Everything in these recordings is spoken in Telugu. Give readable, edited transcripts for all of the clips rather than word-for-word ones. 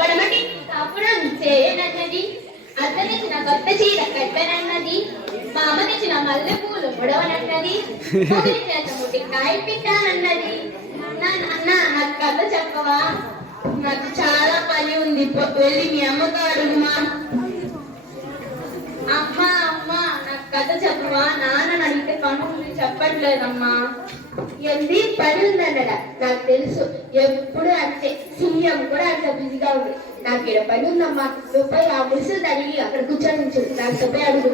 పడమటి కాపురం చేయనన్నది, అత్తనిచ్చిన కొత్త చీర కట్టనన్నది, మా అమ్మనిచ్చిన మల్లె పూలు ముడవనన్నది, మొదటి చేత ముట్టి కాయ పెట్టానన్నది. అన్న నాకు కథ చెప్పవా? నాకు చాలా పని ఉంది, వెళ్ళి మీ అమ్మగారు అమ్మా. అమ్మా నాకు కథ చెప్పవా? నాన్న అడిగితే పనులు చెప్పట్లేదమ్మా. ఎంది పని ఉందన్నడా? నాకు తెలుసు, ఎప్పుడు అంతే. సీఎం కూడా అంత బిజీగా ఉంది. నాకు ఇక్కడ పని ఉందమ్మా, నువ్వు పోయి ఆ ముసులు అడిగి అక్కడ కూర్చొని నాకు పోయి అడుగు.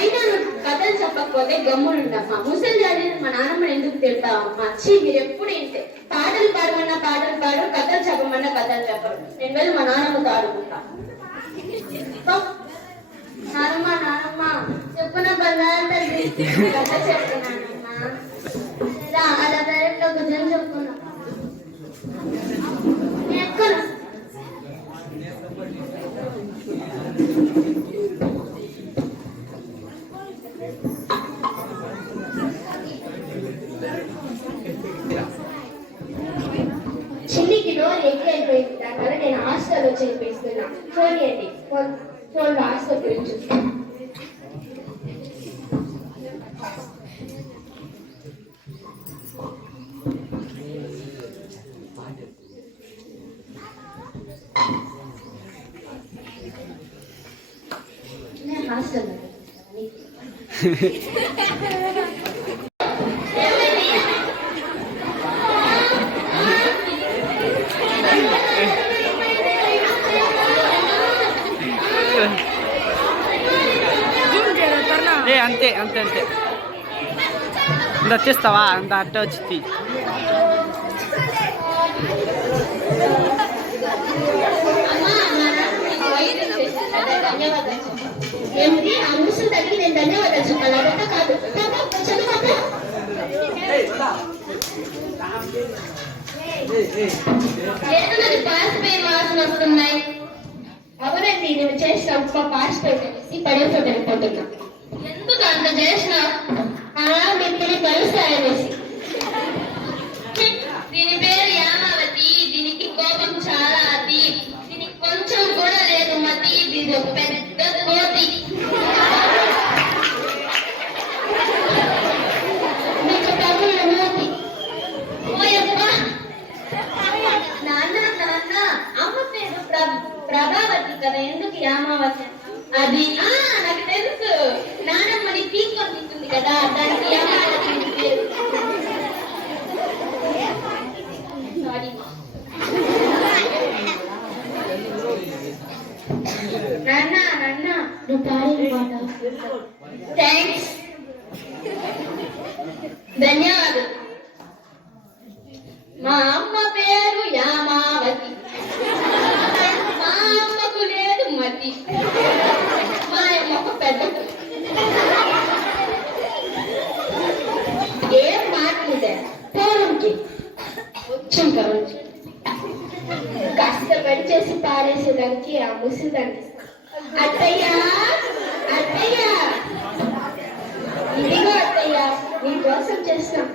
అయినా నువ్వు కథలు చెప్పకపోతే గమ్మునుండమ్మా. ముసలి అని మా నాన్నమ్మని ఎందుకు తిడతావమ్మా? మీరు ఎప్పుడు ఏంటే పాటలు పాడమన్నా పాటలు పాడు, కథలు చెప్పమన్నా కథలు చెప్పరు. నేను వెళ్ళి మా నాన్నమ్మతో ఆడుకుంటా. నానమ్మ చెప్పున బల్లాంటే కథ చెప్తున్నానమ్మా. అలా డైరెక్ట్ గురించి చెప్పుకున్నా. చిన్నికి డోర్ ఎక్కువ అయిపోయింది. దానివల్ల నేను హాస్టల్లో చేపిస్తున్నా. ఫోన్ చేయండి, ఫోన్ హాస్టల్ గురించి. హాస్టల్ అంతే అంతే అంతే ఇంత వచ్చేస్తావా? అంత అట్ట వచ్చి ఏమిటి ఆ ముసులు తగ్గి నేను ధన్యవాదాలు చెప్పాలి. అదంతా కాదు. పాసిపోయి వాసన వస్తున్నాయి. అవునండి, నేను చేసిన ఉప్మా పాసిపోయి తెలిసి పడేసో వెళ్ళిపోతున్నా. ఎందుకు అంత చేసిన? మిమ్మల్ని కలుస్తాయనేసి. దీని పేరు యామావతి. దీనికి కోపం చాలా అతి. దీనికి కొంచెం కూడా లేదు మతి. దీని ఒక పెద్ద కోతి. మీకు తమ్ముళ్ళ మూతి. ఓయబ్బా నాన్న అమ్మ పేరు ప్రభావతి కదా, ఎందుకు యామావతి? అది నాకు తెలుసు. నానమ్మని తీసుకొని తింటుంది కదా, దానికి యామావతి పేరు. సారీ నాన్న నువ్వు పాడిన పాట. థ్యాంక్స్, ధన్యవాదాలు. మా అమ్మ పేరు యామావతి. మా అమ్మకు లేదు మతి. మా అమ్మకు పెద్ద. ఏం మాట్లాడే పూర్వంకి వచ్చాం కరోజు కష్టపడి చేసి పారేసేదానికి ఆ ముసిదాన్ని. అత్తయ్యా ఇదిగో అత్తయ్యా నీకోసం చేస్తాం.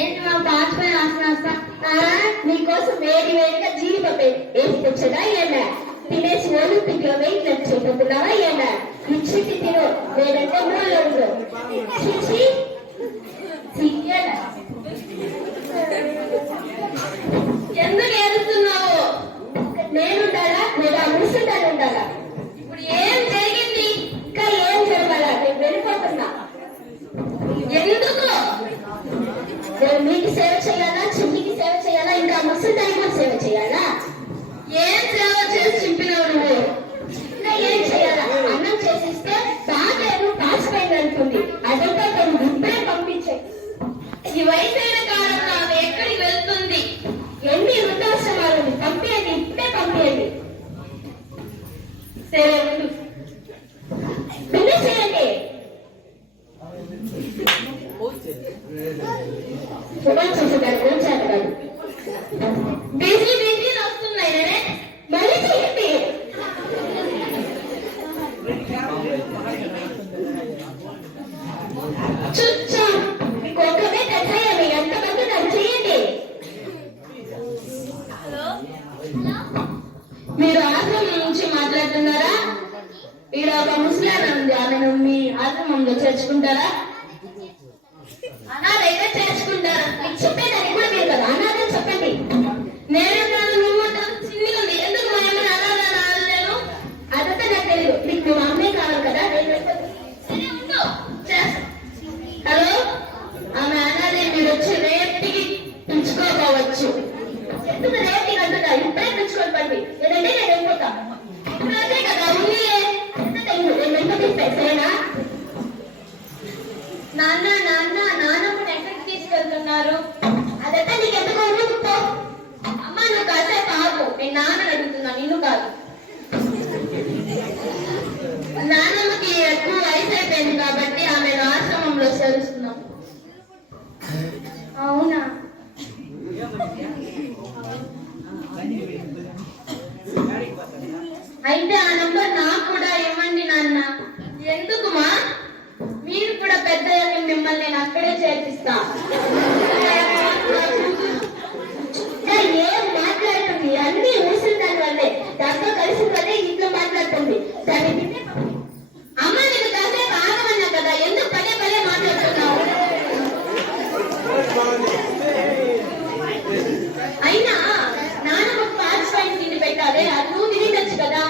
ఏంటి మా పాచిపోయి ఆసన నీకోసం వేడిగా జీడిపప్పు వేసి తెచ్చదా? ఏనా తినేసి ఒలింపిక్లో వెయిట్ చేయబోతున్నావా? ఏనా ఇచ్చి తిను, లేదంటే మూలలో ఎందుకు ఏడుస్తున్నావు? నేనుండాలా లేదా ముసుండాలి ఉండాలా? ఇప్పుడు ఏం జరిగింది? ఇంకా ఏం జరగాలా? నేను వెళ్ళిపోతున్నా. ఎందుకు? నేను మీకు సేవ చేయాలా, చిన్నికి సేవ చేయాలా, ఇంకా ముసుండాలి కూడా సేవ చేయాలా? ఏం సేవ చేసి చింపినావు నువ్వు? ఇంకా ఏం చేయాలా? అన్నం చేసిస్తే బాగా పాసిపోయింది అనుకుంది. అదంతా తను ఇప్పుడే పంపించాయి. ఈ వయసైన కాలంలో ఆమె ఎక్కడికి వెళ్తుంది? ఎన్ని వృద్ధాశ్రమాలు పంపేయండి, ఇప్పుడే పంపేయండి. సరే బిల్లు చేయండి. ఫోన్ చేసేదాన్ని గురించాను కాదు. బిజీ వస్తున్నాయి. మళ్ళీ చేయండి. చుచ్చా ఇంకొకమే కథాయాలి. ఎంతమంది నాకు చేయండి. మీరు ఆశ్రమం నుంచి మాట్లాడుతున్నారా? ఈడ ఒక ముస్లిం ఉంది, ఆమెను మీ ఆశ్రమంలో చేర్చుకుంటారా? అనాథైతే చేర్చుకుంటారా? మీకు చెప్పేదానికి కూడా మీరు కదా అనాథ చెప్పండి. నేను నువ్వు చిన్ని ఉంది, ఎందుకు మా అమ్మని అనాథ అనలేను? అదంతా నాకు తెలియదు. మీకు మీ అమ్మే కావాలి కదా. సరే ఉండు, చేస్తా. హలో, ఆమె అనాథే, మీరు వచ్చి రేపటికి పిలుచుకోకపోవచ్చు. ఎందుకు రేపటికి అంటున్నా? ఇప్పుడే పిలుచుకొని పండి, లేదంటే నేను వెళ్ళిపోతా. ఇప్పుడే కదా ఉంది, నేను వెళ్ళిపోతే సరేనా? నాన్న నాన్న నాన్నమ్మని ఎక్కడికి తీసుకెళ్తున్నారు? అదంతా నీకు ఎందుకు ఊరుకుతో? అమ్మ నువ్వు కాసేపు ఆగు, నేను నాన్నని అడుగుతున్నా, నిన్ను కాదు. నాన్నమ్మకి ఎక్కువ వయసు అయిపోయింది కాబట్టి ఆమె ఆశ్రమంలో చేరుస్తున్నాం. అవునా? అయితే ఆ నంబర్ నాకు కూడా ఇవ్వండి నాన్న. ఎందుకుమా? మీరు కూడా పెద్దయ్యాక మిమ్మల్ని నేను అక్కడే చేర్పిస్తా. ఏం మాట్లాడుతుంది? అన్ని ఊసిన దాని వల్లే, దాంతో కలిసిన వల్లే ఇంట్లో మాట్లాడుతుంది. దాని అమ్మ నీకు కాసేపు ఆగమన్నా కదా, ఎందుకు పదే పదే మాట్లాడుతున్నావు? అయినా నాన్నమ్మ పాచిపోయిన తిండి పెట్టాలి, అది నువ్వు తినిండొచ్చు కదా,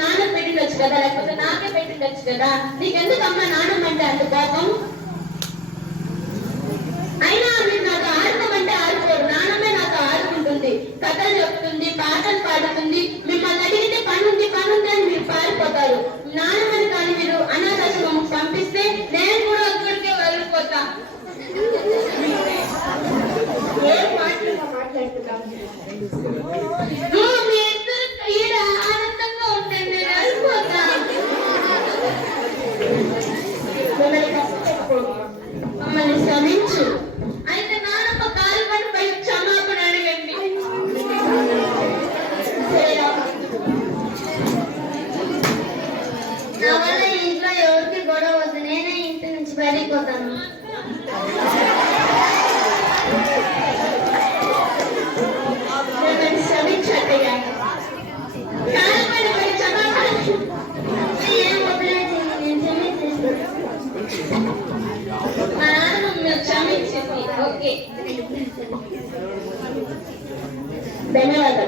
నాన్న పెట్టిండొచ్చు కదా, లేకపోతే నాకే పెట్టిండొచ్చు కదా. నీకెందుకమ్మా నాన్నమ్మ అంటే అంత కోపం? అయినా మీరు నాతో ఆడుకోమంటే ఆడుకోరు, నాన్నమ్మే నాతో ఆడుకుంటుంది, కథలు చెప్తుంది, పాటలు పాడుతుంది. మిమ్మల్ని అడిగితే పనుంది అని మీరు పారిపోతారు. నాన్నమ్మని కానీ మీరు అనాథాశ్రమం పంపిస్తే నేను కూడా అక్కడికే వెళ్ళిపోతా. ఏం మాట్లాడుతున్నాం? మీ ఇద్దరు ఈడ ఆనందంగా ఉంటే నేను వెళ్ళిపోతా. మమ్మల్ని శ్రమించు. అయితే నాన్నమ్మ కాలు పడిపై క్షమాపణ అడగండి. నా వల్ల ఇంట్లో ఎవరికి గొడవ వద్దు, నేనే ఇంటి నుంచి వెళ్ళిపోతాను. మమ్మల్ని శ్రమించు అత్తయ్య. కాలు పడిపై క్షమాపణ ఏం వదిలేసి నేను క్షమించేస్తాను. మా నాన్నమ్మ మీరు క్షమించింది. ఓకే, ధన్యవాదాలు.